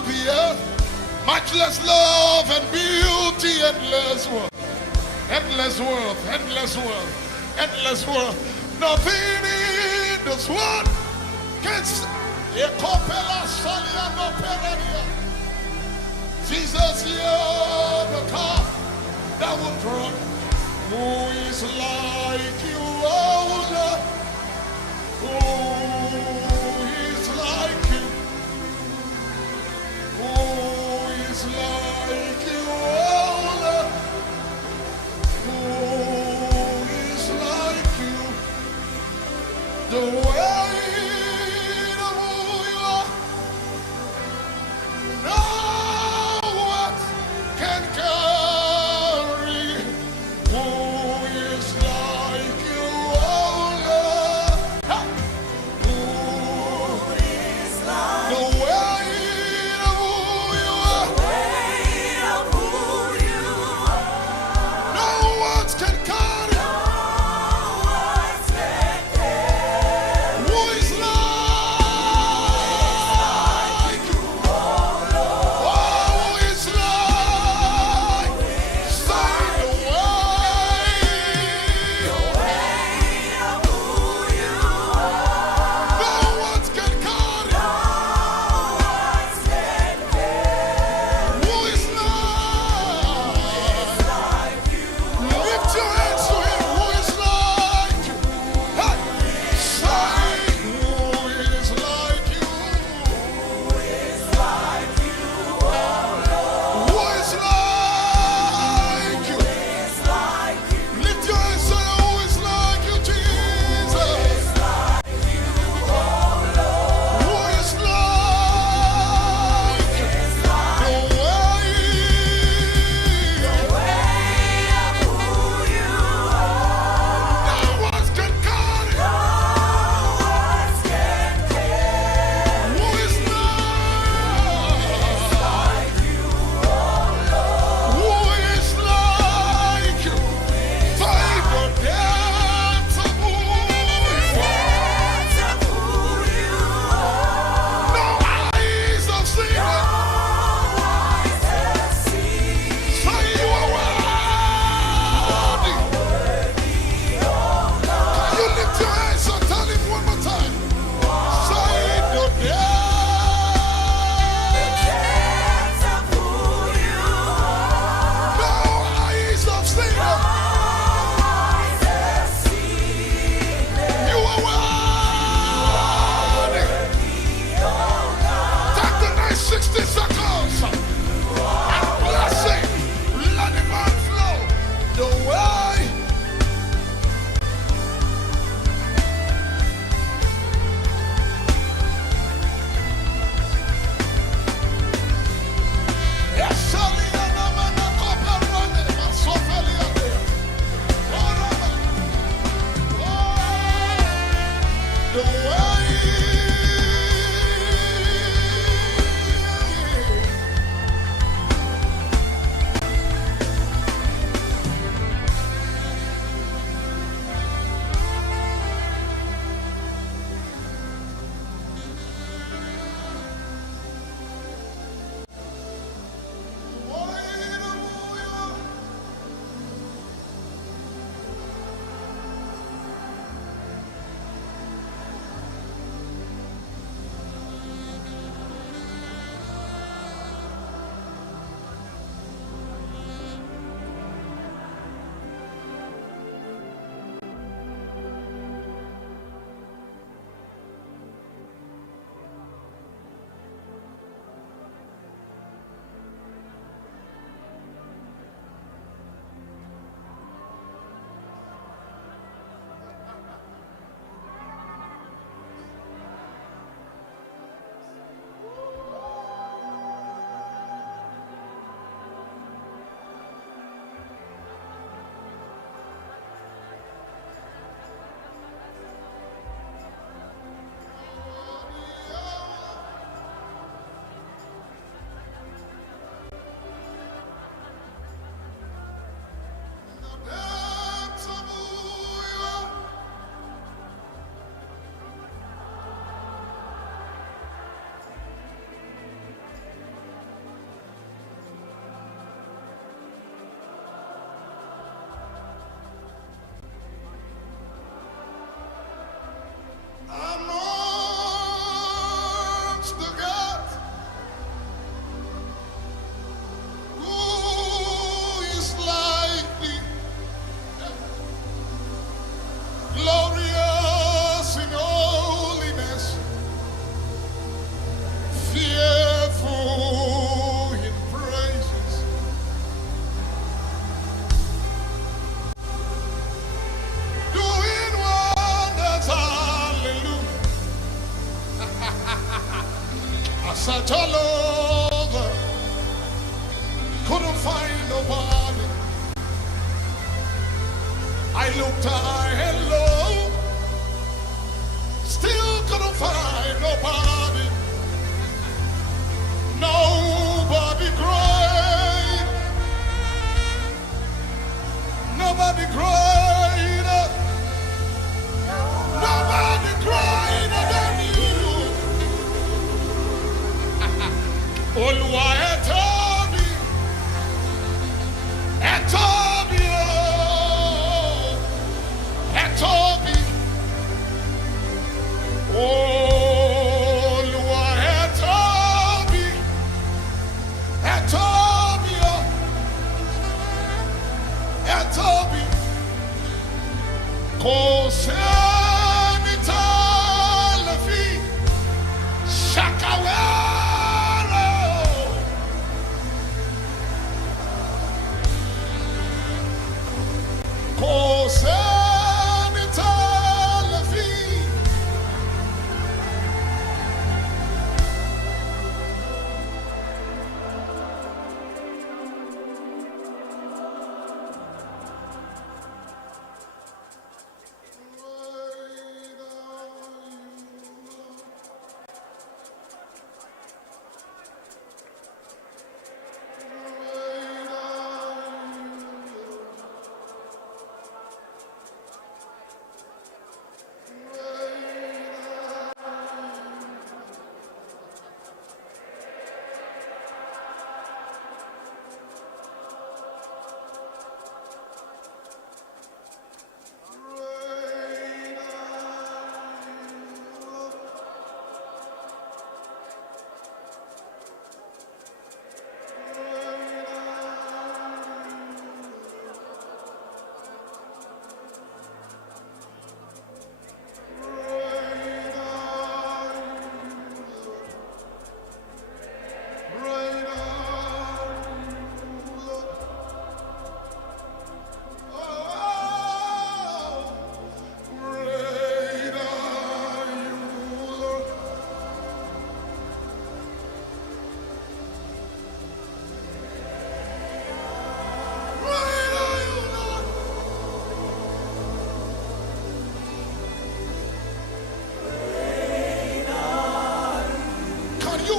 of the earth. Matchless love and beauty, endless worth. Endless worth, endless worth, endless worth. Nothing in this world can Jesus, you're the car that will draw. Who is like you, oh Lord? Who is like you? Who is like you, oh Lord? Who is like you? The weight of who you are, no one can carry. Who is like I searched all over, couldn't find nobody. I looked high and low, still couldn't find nobody. Nobody great, nobody greater, nobody greater than you. Olúwa ẹ tóbi, ẹ tóbi o, ẹ tóbi. Olúwa ẹ tóbi, ẹ tóbi o, ẹ tóbi. Kò sẹ́ni tá lè fi ṣàkàwé rẹ̀ o. Kò sẹ́ni tá lè fi.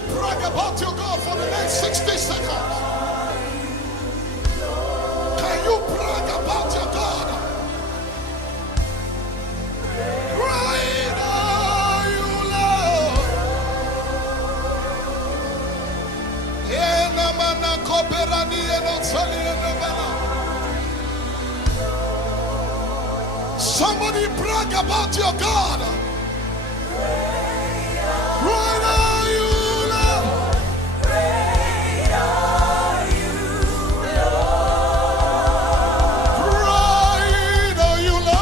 Brag about your God for the next 60 seconds. Can you brag about your God? Great are you, Lord. Somebody brag about your God. Great are you, Lord. Great are you, Lord. Great are you, Lord.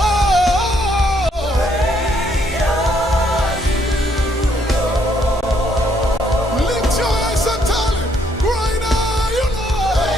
Oh, great are you, Lord. Lift your hands and tell him, great are you, Lord.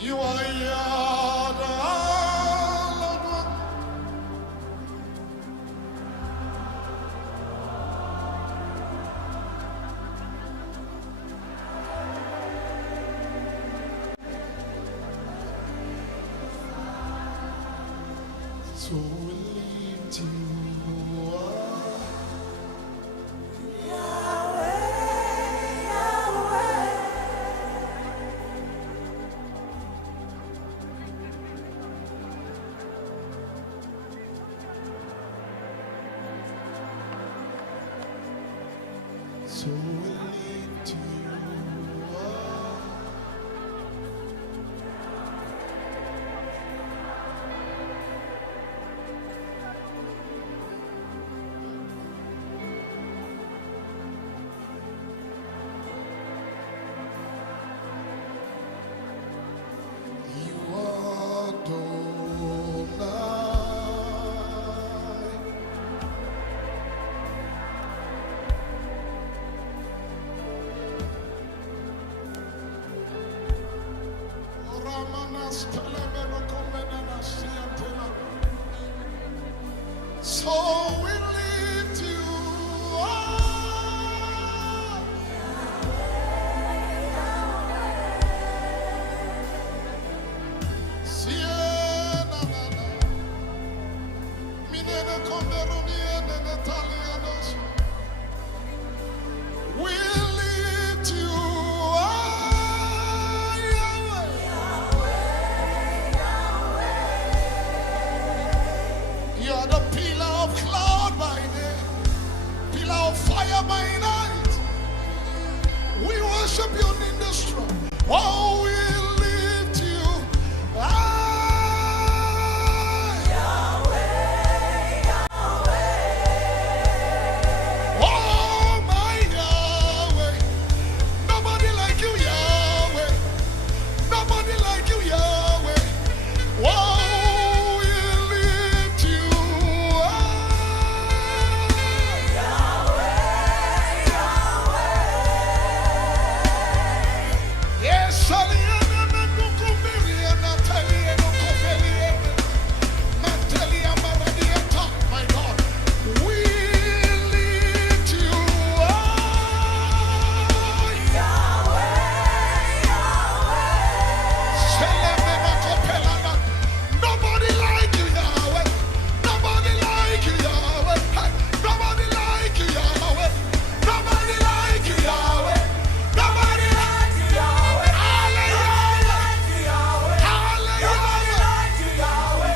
You are Yada. So we lift you up. So we lift you up. You are Adonai. Ramanas telemeno comenana siatena. So we lift you up. Siena na na. Minene comero miene netalianos. We lift you up, Yahweh. You are the pillar of cloud by day, pillar of fire by night. We worship you in the strong. Oh, we lift you high. Oh, my Yahweh. Nobody like you, Yahweh. Nobody like you, Yahweh. Oh, we lift you high. Yes, Saliana Mendukumiri and Natalia Nukopeli. Natalia Maradiata, my God. We lift you high. Selemena Kopelana. Nobody like you, Yahweh. Nobody like you, Yahweh. Hey, nobody like you, Yahweh. Nobody like you, Yahweh. Nobody like you, Yahweh. Hallelujah. Hallelujah.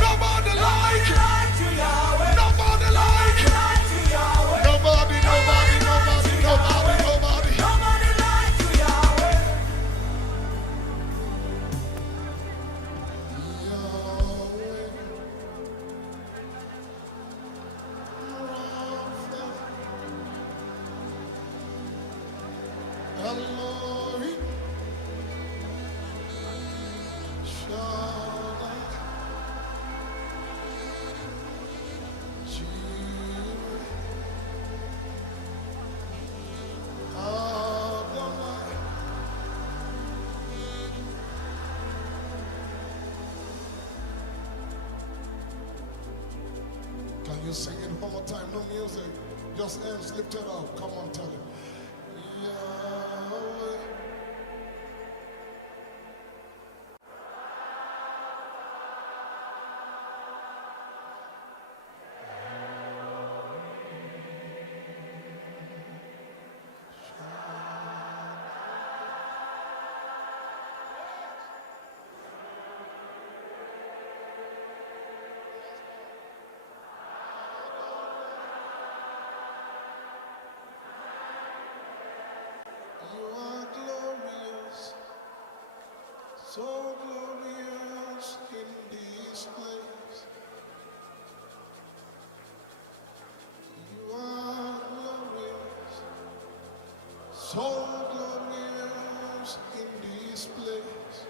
Nobody like you. Nobody like you. Nobody, nobody, nobody, nobody, nobody. Elohim, Shaddai, Jireh, Adonai. Can you sing it one more time? No music, just hands lifted up. Come on, tell him. Yahweh. You are glorious, so glorious in this place. You are glorious, so glorious in this place.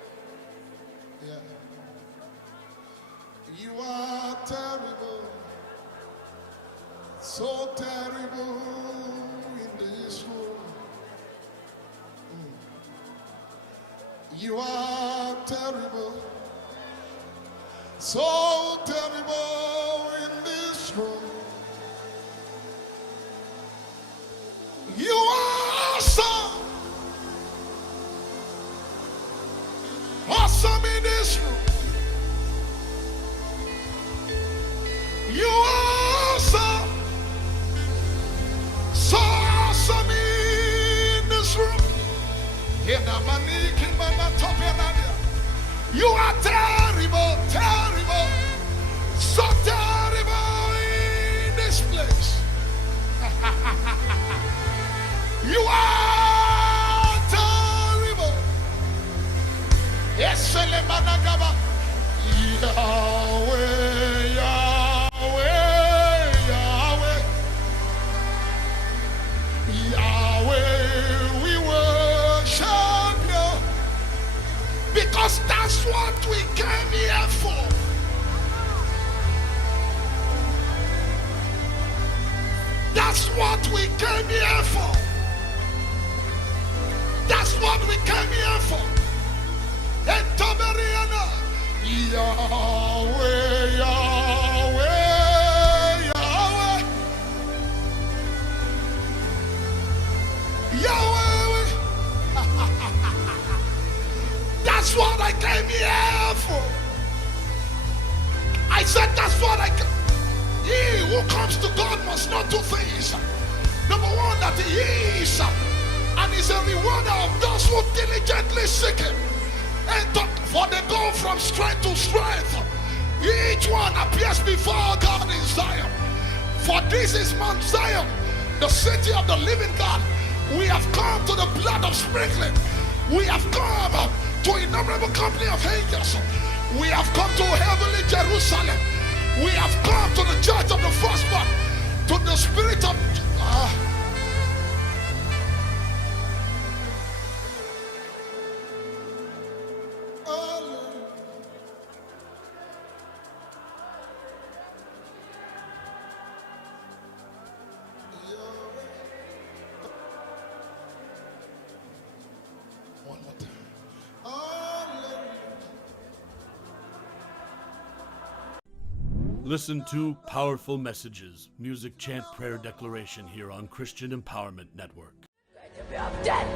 Yeah. You are terrible, so terrible in this room. You are terrible, so terrible in this room. You are awesome, awesome in this room. You are awesome, so awesome in this room. You are terrible, terrible, so terrible in this place. You are terrible. Yes, Selemanagaba. Yahweh, Yahweh, Yahweh. Yahweh, we worship you. Because that's what we came here for. That's what we came here for. That's what we came here for. And Tabariana, Yahweh, Yahweh, Yahweh, Yahweh. That's what I came here for. I said that's what I came. He who comes to God must not do things. Number one, that he is, and is a rewarder of those who diligently seek him. And for they go from strength to strength. Each one appears before God in Zion. For this is Mount Zion, the city of the living God. We have come to the blood of sprinkling. We have come to innumerable company of angels. We have come to heavenly Jerusalem. We have come to the church of the firstborn, to the spirit of one more time. Listen to Powerful Messages, music, chant, prayer, declaration here on Christian Empowerment Network. I'm dead.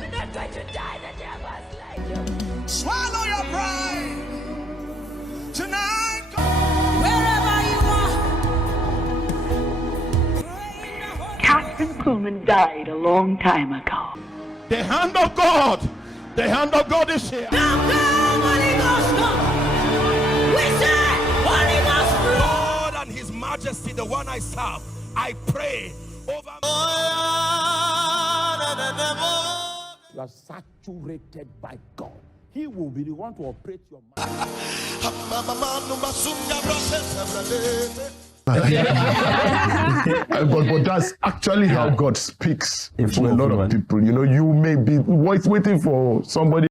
You're not going to die. The devil's like you. Swallow your pride tonight. Wherever you are. Catherine Kuhlman died a long time ago. The hand of God is here. Come, Holy Ghost, come. We say, Holy Ghost, flow. God and His Majesty, the one I serve, I pray over. You are saturated by God. He will be the one to operate your mind. But that's actually how God speaks to a lot of people. You know, you may be waiting for somebody